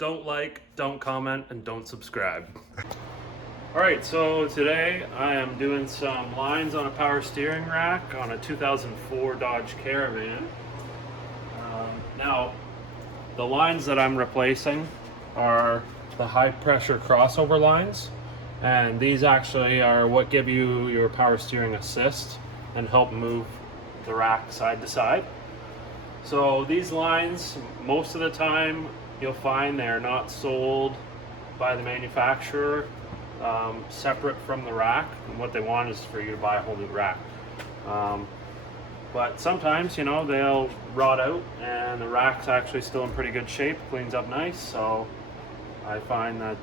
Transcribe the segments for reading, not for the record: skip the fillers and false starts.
don't like, don't comment, and don't subscribe. All right, so today I am doing some lines on a power steering rack on a 2004 Dodge Caravan. Now, the lines that I'm replacing are the high pressure crossover lines, and these actually are what give you your power steering assist and help move the rack side to side. So these lines, most of the time, you'll find they're not sold by the manufacturer separate from the rack, and what they want is for you to buy a whole new rack. But sometimes, you know, they'll rot out and the rack's actually still in pretty good shape, cleans up nice, so I find that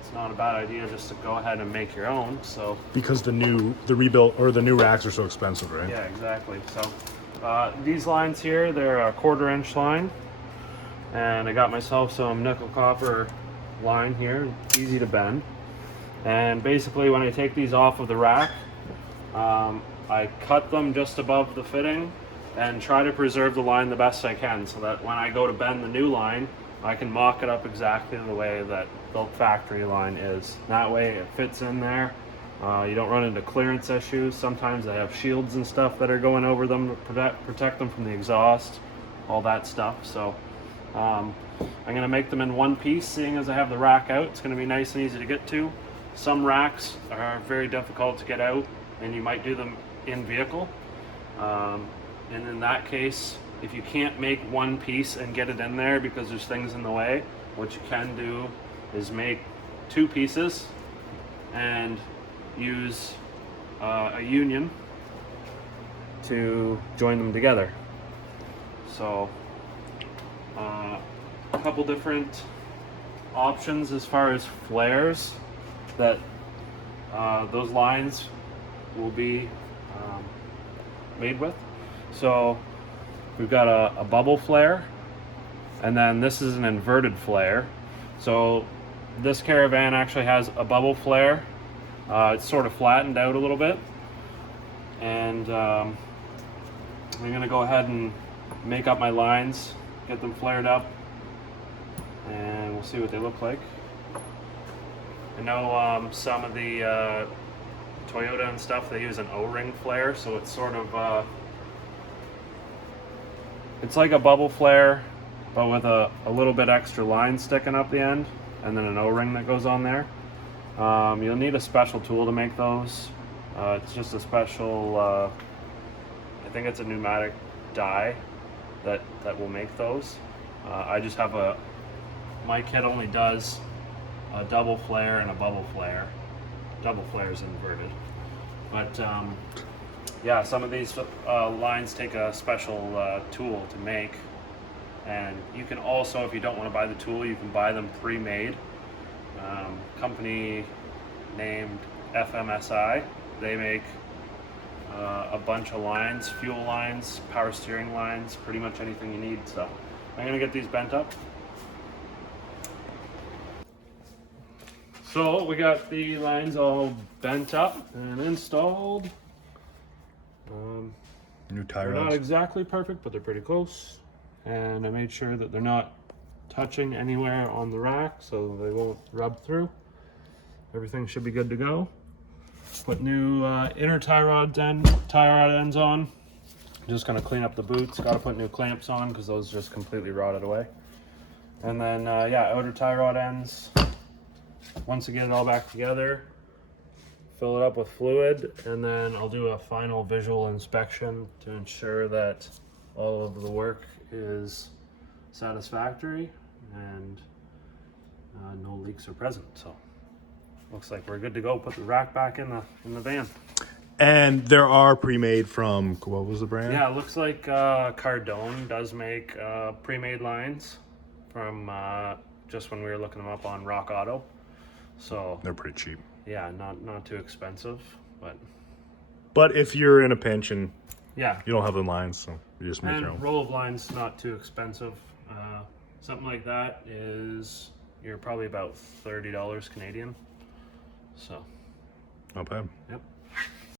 it's not a bad idea just to go ahead and make your own. So because the new racks are so expensive, right? yeah, exactly. So these lines here, they're a 1/4 inch line, and I got myself some nickel copper line here, easy to bend. And basically when I take these off of the rack, I cut them just above the fitting and try to preserve the line the best I can, so that when I go to bend the new line, I can mock it up exactly the way that the factory line is. That way it fits in there. You don't run into clearance issues. Sometimes they have shields and stuff that are going over them to protect them from the exhaust, all that stuff. So I'm going to make them in one piece, seeing as I have the rack out. It's going to be nice and easy to get to. Some racks are very difficult to get out, and you might do them in vehicle. And in that case, if you can't make one piece and get it in there because there's things in the way, what you can do is make 2 pieces and use a union to join them together. So a couple different options as far as flares that those lines will be made with. So we've got a bubble flare, and then this is an inverted flare. So this Caravan actually has a bubble flare. It's sort of flattened out a little bit, and I'm gonna go ahead and make up my lines, get them flared up, and we'll see what they look like. I know some of the Toyota and stuff, they use an O-ring flare, so it's sort of it's like a bubble flare, but with a little bit extra line sticking up the end, and then an O-ring that goes on there. You'll need a special tool to make those. It's just a special, I think it's a pneumatic die that will make those. I just have my kit only does a double flare and a bubble flare. Double flare is inverted. But yeah, some of these lines take a special tool to make. And you can also, if you don't want to buy the tool, you can buy them pre-made. Company named FMSI. They make a bunch of lines, fuel lines, power steering lines, pretty much anything you need. So I'm gonna get these bent up. So we got the lines all bent up and installed. New tie They're not rods. exactly perfect, but they're pretty close. And I made sure that they're not touching anywhere on the rack, so they won't rub through. Everything should be good to go. Put new inner tie rod ends on. Just gonna clean up the boots. Got to put new clamps on because those just completely rotted away. And then yeah, outer tie rod ends. Once I get it all back together, fill it up with fluid, and then I'll do a final visual inspection to ensure that all of the work is satisfactory and no leaks are present. So looks like we're good to go. Put the rack back in the van. And there are pre-made from, what was the brand? Yeah, it looks like Cardone does make pre-made lines from just when we were looking them up on Rock Auto. So They're pretty cheap. yeah, not too expensive, but if you're in a pinch and yeah, you don't have the lines, so you just make your and own. roll of lines not too expensive. Something like that you're probably about $30 Canadian. So Not bad. yep.